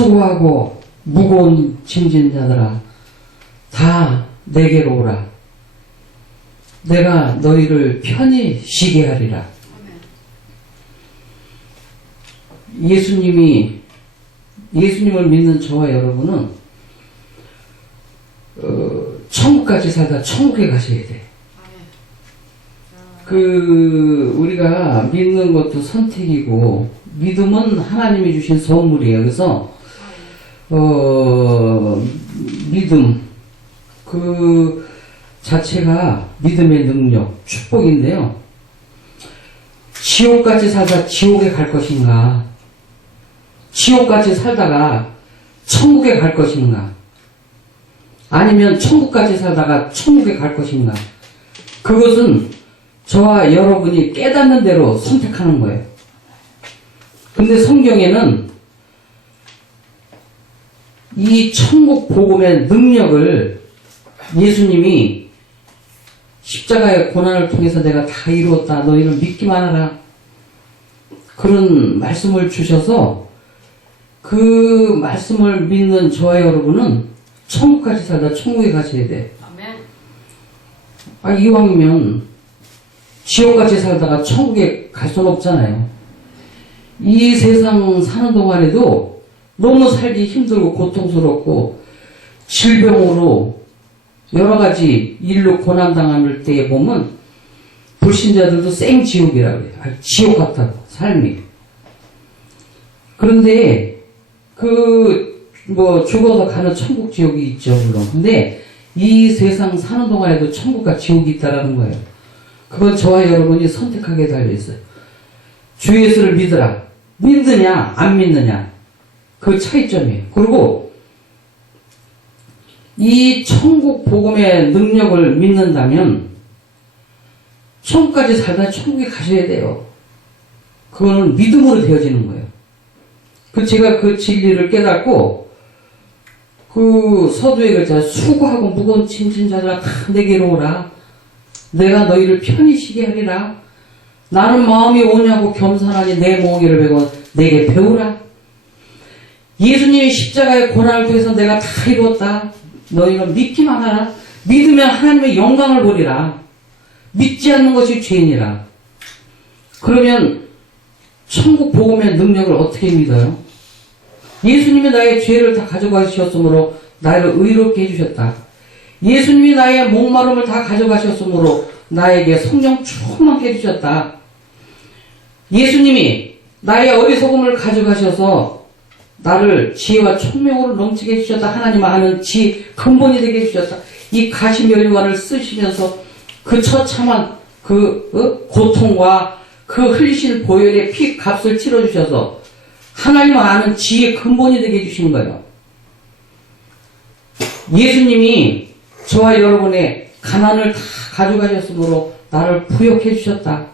수고하고 무거운 짐진 자들아 다 내게로 오라. 내가 너희를 편히 쉬게 하리라. 예수님을 믿는 저와 여러분은 천국까지 살다 천국에 가셔야 돼. 우리가 믿는 것도 선택이고 믿음은 하나님이 주신 선물이에요. 그래서 믿음 그 자체가 믿음의 능력, 축복인데요. 지옥까지 살다 지옥에 갈 것인가? 지옥까지 살다가 천국에 갈 것인가? 아니면 천국까지 살다가 천국에 갈 것인가? 그것은 저와 여러분이 깨닫는 대로 선택하는 거예요. 근데 성경에는 이 천국 복음의 능력을 예수님이 십자가의 고난을 통해서 내가 다 이루었다. 너희는 믿기만 하라. 그런 말씀을 주셔서 그 말씀을 믿는 저와 여러분은 천국까지 살다 천국에 가셔야 돼. 이왕이면 지옥까지 살다가 천국에 갈 수는 없잖아요. 이 세상 사는 동안에도 너무 살기 힘들고 고통스럽고 질병으로 여러 가지 일로 고난당할 때에 보면 불신자들도 생지옥이라고 해요. 지옥 같다고 삶이. 그런데 죽어서 가는 천국 지옥이 있죠 물론. 근데 이 세상 사는 동안에도 천국과 지옥이 있다라는 거예요. 그건 저와 여러분이 선택하게 달려있어요. 주 예수를 믿으라. 믿느냐 안 믿느냐 그 차이점이에요. 그리고 이 천국 복음의 능력을 믿는다면 천국까지 살다 천국에 가셔야 돼요. 그거는 믿음으로 되어지는 거예요. 제가 그 진리를 깨닫고 서두에 그랬잖아요. 수고하고 무거운 짐진 자들아 다 내게로 오라. 내가 너희를 편히 쉬게 하리라. 나는 마음이 오냐고 겸손하니 내 몽에를 베고 내게 배우라. 예수님이 십자가의 고난을 통해서 내가 다 이루었다. 너희는 믿기만 하라. 믿으면 하나님의 영광을 보리라. 믿지 않는 것이 죄인이라. 그러면 천국 복음의 능력을 어떻게 믿어요? 예수님이 나의 죄를 다 가져가셨으므로 나를 의롭게 해주셨다. 예수님이 나의 목마름을 다 가져가셨으므로 나에게 성령 충만케 해주셨다. 예수님이 나의 어리석음을 가져가셔서 나를 지혜와 총명으로 넘치게 해주셨다. 하나님 아는 지 근본이 되게 해주셨다. 이 가시면류관을 쓰시면서 그 처참한 고통과 그 흘리신 보혈의 피 값을 치러주셔서 하나님 아는 지혜의 근본이 되게 해주시는 거예요. 예수님이 저와 여러분의 가난을 다 가져가셨으므로 나를 부욕해 주셨다.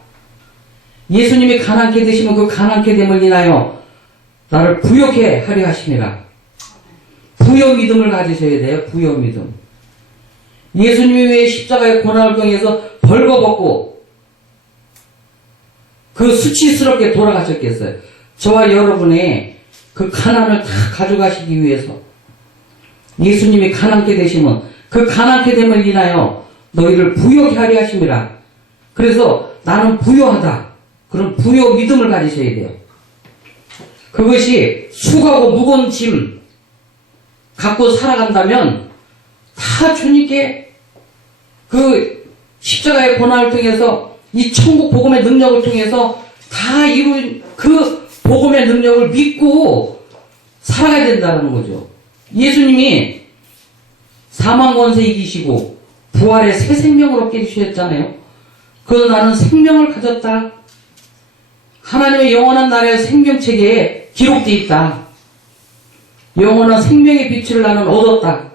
예수님이 가난케 되시면 그 가난케 됨을 인하여 나를 부욕해 하려 하심이라. 부요 믿음을 가지셔야 돼요. 부요 믿음. 예수님이 왜 십자가의 고난을 통해서 벌거벗고 그 수치스럽게 돌아가셨겠어요? 저와 여러분의 그 가난을 다 가져가시기 위해서 예수님이 가난케 되시면 그 가난케 됨을 인하여 너희를 부요케 하려 하심이라. 그래서 나는 부요하다. 그런 부요 믿음을 가지셔야 돼요. 그것이 수고하고 무거운 짐 갖고 살아간다면 다 주님께 그 십자가의 고난을 통해서 이 천국 복음의 능력을 통해서 다 이룬 그 복음의 능력을 믿고 살아가야 된다는 거죠. 예수님이 사망 권세 이기시고 부활의 새 생명을 얻게 해주셨잖아요. 그래서 나는 생명을 가졌다. 하나님의 영원한 나라의 생명책에 기록되어 있다. 영원한 생명의 빛을 나는 얻었다.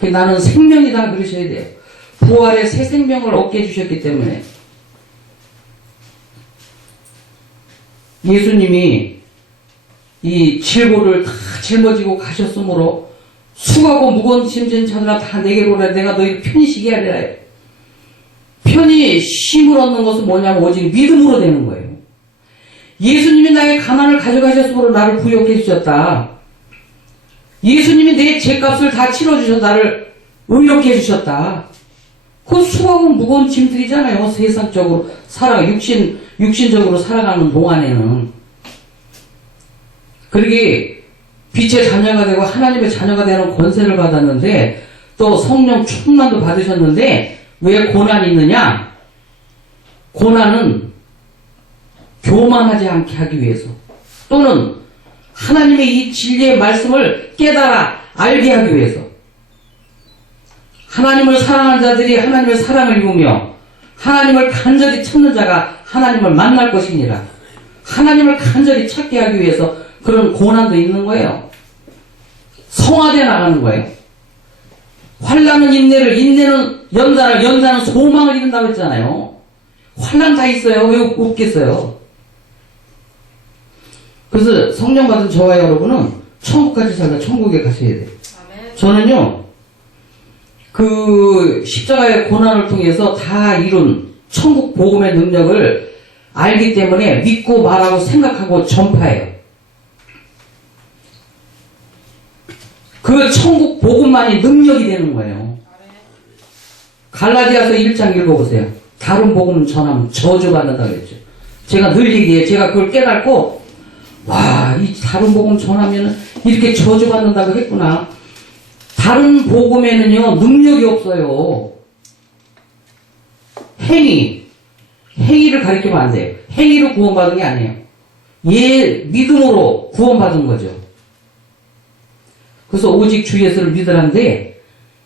나는 생명이다 그러셔야 돼요. 부활의 새 생명을 얻게 해주셨기 때문에 예수님이 이 질고를 다 짊어지고 가셨으므로 수고하고 무거운 짐진 자들아 다 내게로 오라. 내가 너희를 편히 쉬게 하리라. 편히 쉼을 얻는 것은 뭐냐면 오직 믿음으로 되는 거예요. 예수님이 나의 가난을 가져가셨으므로 나를 부욕해 주셨다. 예수님이 내 죄값을 다 치러주셔서 나를 의롭게 해주셨다. 그 수고하고 무거운 짐들이잖아요. 세상적으로 육신적으로 살아가는 동안에는. 그러게 빛의 자녀가 되고 하나님의 자녀가 되는 권세를 받았는데 또 성령 충만도 받으셨는데 왜 고난이 있느냐? 고난은 교만하지 않게 하기 위해서 또는 하나님의 이 진리의 말씀을 깨달아 알게 하기 위해서 하나님을 사랑한 자들이 하나님의 사랑을 입으며 하나님을 간절히 찾는 자가 하나님을 만날 것이니라. 하나님을 간절히 찾게 하기 위해서 그런 고난도 있는 거예요. 성화되어 나가는 거예요. 환난은 인내를, 인내는 연단을, 연단은 소망을 이룬다고 했잖아요. 환난 다 있어요. 왜 없겠어요? 그래서 성령 받은 저와 여러분은 천국까지 살다 천국에 가셔야 돼요. 저는요, 그 십자가의 고난을 통해서 다 이룬 천국 복음의 능력을 알기 때문에 믿고 말하고 생각하고 전파해요. 그 천국 복음만이 능력이 되는 거예요. 갈라디아서 1장 읽어보세요. 다른 복음 전하면 저주받는다고 그랬죠. 제가 늘 얘기해요. 제가 그걸 깨닫고 와, 이 다른 복음 전하면 이렇게 저주받는다고 했구나. 다른 복음에는요, 능력이 없어요. 행위를 가리키면 안 돼요. 행위로 구원받은 게 아니에요. 믿음으로 구원받은 거죠. 그래서 오직 주 예수를 믿으라는데,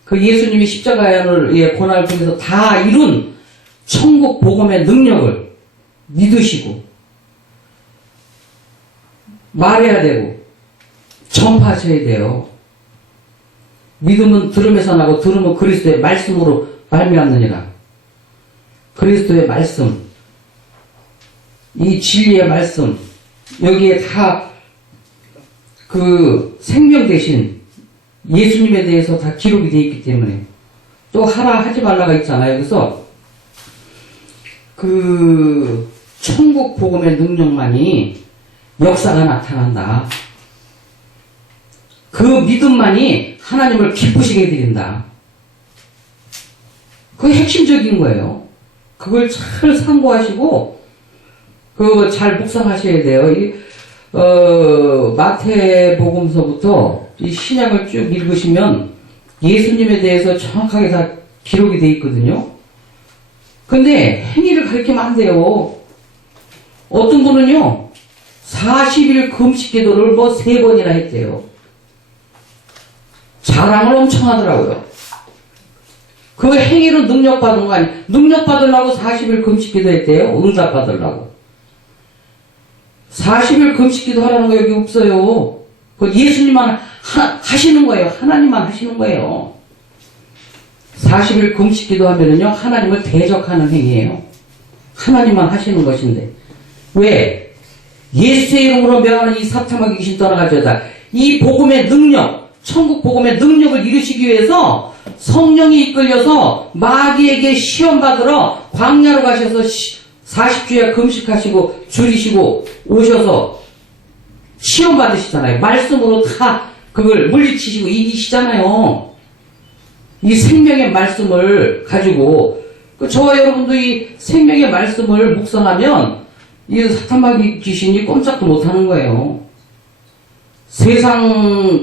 그 예수님이 십자가의 고난을 통해서 다 이룬 천국 복음의 능력을 믿으시고, 말해야 되고 전파하셔야 돼요. 믿음은 들음에서 나고 들음은 그리스도의 말씀으로 말미암느니라. 그리스도의 말씀, 이 진리의 말씀, 여기에 다 그 생명 대신 예수님에 대해서 다 기록이 되어 있기 때문에 또 하라 하지 말라가 있잖아요. 그래서 그 천국 복음의 능력만이 역사가 나타난다. 그 믿음만이 하나님을 기쁘시게 해드린다. 그게 핵심적인 거예요. 그걸 잘 상고하시고 잘 묵상하셔야 돼요. 마태복음서부터 이 신약을 쭉 읽으시면 예수님에 대해서 정확하게 다 기록이 되어 있거든요. 근데 행위를 가리키면 안 돼요. 어떤 분은요 40일 금식 기도를 3번이나 했대요. 자랑을 엄청 하더라고요. 그 행위로 능력받은 거 아니에요. 능력받으려고 40일 금식 기도했대요. 응답받으려고. 40일 금식 기도 하라는 거 여기 없어요. 그 예수님만 하시는 거예요. 하나님만 하시는 거예요. 40일 금식 기도하면은요, 하나님을 대적하는 행위예요. 하나님만 하시는 것인데. 왜? 예수의 이름으로 명하는 이 사탄마귀 귀신 떠나가져다. 이 복음의 능력, 천국 복음의 능력을 이루시기 위해서 성령이 이끌려서 마귀에게 시험받으러 광야로 가셔서 40주야 금식하시고 줄이시고 오셔서 시험받으시잖아요. 말씀으로 다 그걸 물리치시고 이기시잖아요. 이 생명의 말씀을 가지고 저와 여러분도 이 생명의 말씀을 묵상하면 이 사탄마귀 귀신이 꼼짝도 못하는 거예요.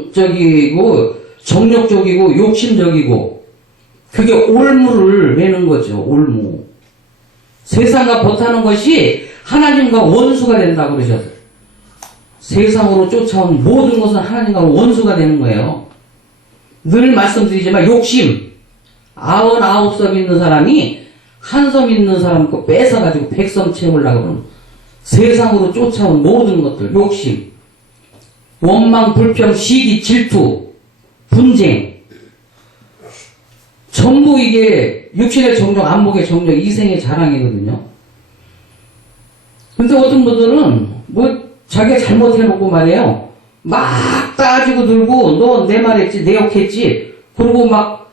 세상적이고 정력적이고 욕심적이고 그게 올무를 매는 거죠. 올무. 세상과 버타는 것이 하나님과 원수가 된다고 그러셨어요. 세상으로 쫓아온 모든 것은 하나님과 원수가 되는 거예요. 늘 말씀드리지만 욕심. 99섬 있는 사람이 한 섬 있는 사람 거 뺏어가지고 100섬 채우려고 그러는 세상으로 쫓아온 모든 것들, 욕심, 원망, 불평, 시기, 질투, 분쟁, 전부 이게 육신의 정욕, 안목의 정욕, 이생의 자랑이거든요. 근데 어떤 분들은 자기가 잘못해놓고 말이에요. 막 따지고 들고 너 내 말했지, 내 욕했지, 그러고 막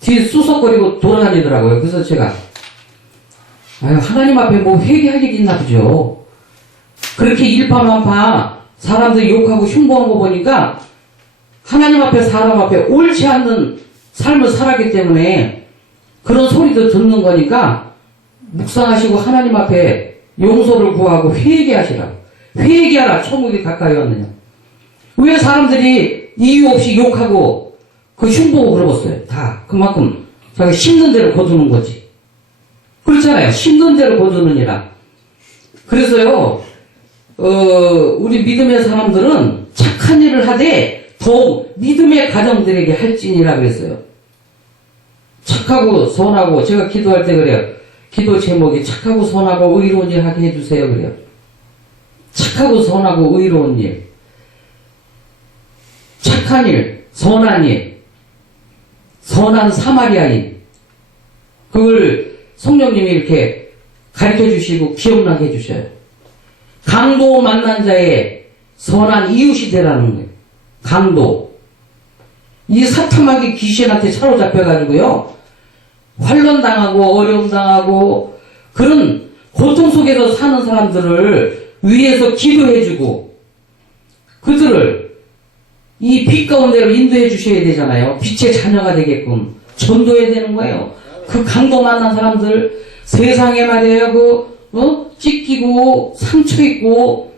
뒤에 수석거리고 돌아다니더라고요. 그래서 제가 하나님 앞에 뭐 회개할 일이 있나 보죠. 그렇게 일파만파 사람들이 욕하고 흉보한 거 보니까 하나님 앞에 사람 앞에 옳지 않는 삶을 살았기 때문에 그런 소리도 듣는 거니까 묵상하시고 하나님 앞에 용서를 구하고 회개하시라. 회개하라. 천국이 가까이 왔느냐. 왜 사람들이 이유 없이 욕하고 그 흉보고 그러겠어요. 다 그만큼 자기 심는 대로 거두는 거지. 그렇잖아요. 심는 대로 거두느니라. 그래서요, 우리 믿음의 사람들은 착한 일을 하되 더욱 믿음의 가정들에게 할지니라 그랬어요. 착하고 선하고, 제가 기도할 때 그래요. 기도 제목이 착하고 선하고 의로운 일 하게 해주세요. 그래요. 착하고 선하고 의로운 일. 착한 일, 선한 일, 선한 사마리아인. 그걸 성령님이 이렇게 가르쳐 주시고 기억나게 해주셔요. 강도 만난 자의 선한 이웃이 되라는 거예요. 강도. 이 사탐하게 귀신한테 사로잡혀가지고요. 환난당하고 어려움 당하고 그런 고통 속에서 사는 사람들을 위해서 기도해주고 그들을 이 빛 가운데로 인도해 주셔야 되잖아요. 빛의 자녀가 되게끔 전도해야 되는 거예요. 그 강도 만난 사람들 세상에 말이에요. 찢기고 상처 있고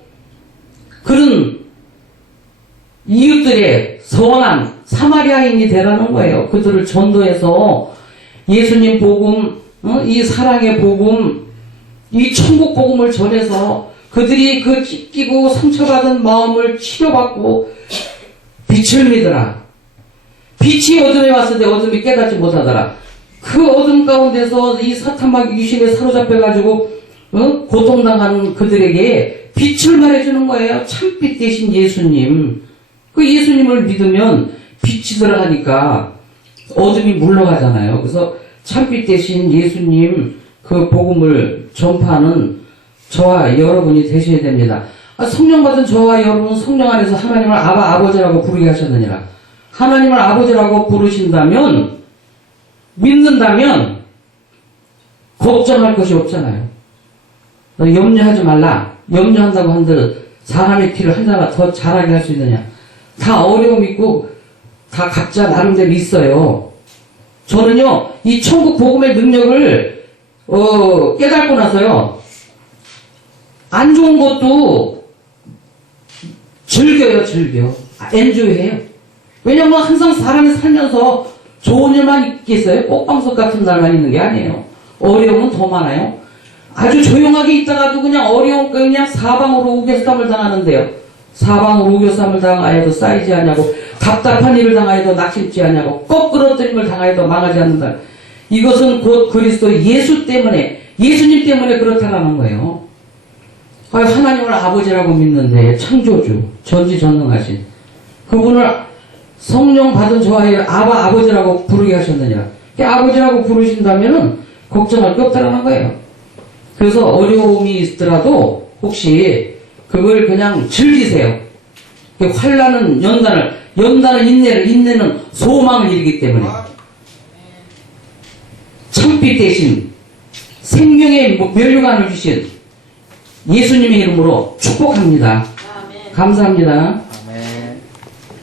그런 이웃들의 선한 사마리아인이 되라는 거예요. 그들을 전도해서 예수님 복음, 이 사랑의 복음, 이 천국 복음을 전해서 그들이 그 찢기고 상처받은 마음을 치료받고 빛을 믿으라. 빛이 어둠에 왔을 때 어둠이 깨닫지 못하더라. 그 어둠 가운데서 이 사탄마귀 귀신에 사로잡혀가지고 고통당하는 그들에게 빛을 말해주는 거예요. 참빛 대신 예수님. 그 예수님을 믿으면 빛이 들어가니까 어둠이 물러가잖아요. 그래서 참빛 대신 예수님 그 복음을 전파하는 저와 여러분이 되셔야 됩니다. 성령 받은 저와 여러분은 성령 안에서 하나님을 아버지라고 부르게 하셨느니라. 하나님을 아버지라고 부르신다면 믿는다면 걱정할 것이 없잖아요. 너 염려하지 말라. 염려한다고 한들 사람의 피를 하나가 더 잘하게 할 수 있느냐. 다 어려움 있고 다 각자 나름대로 있어요. 저는요 이 천국 복음의 능력을 깨닫고 나서요 안 좋은 것도 즐겨요. 엔조이해요. 왜냐면 항상 사람이 살면서 좋은 일만 있겠어요? 꽃방석 같은 날만 있는 게 아니에요. 어려움은 더 많아요. 아주 조용하게 있다가도 그냥 어려움 그냥 사방으로 우겨쌈을 당하는데요. 사방으로 우겨쌈을 당하여도 쌓이지 않냐고, 답답한 일을 당하여도 낙심치 않냐고, 거꾸러뜨림을 당하여도 망하지 않는다. 이것은 곧 그리스도 예수 때문에, 예수님 때문에 그렇다라는 거예요. 하나님을 아버지라고 믿는데 창조주, 전지전능하신 그분을 성령 받은 저와의 아버지라고 부르게 하셨느니라. 아버지라고 부르신다면은 걱정할 게 없다라는 거예요. 그래서 어려움이 있더라도 혹시 그걸 그냥 즐기세요. 환난은 연단은 인내는 소망을 이루기 때문에 참빛 대신 생명의 면류관을 주신 예수님의 이름으로 축복합니다. 감사합니다.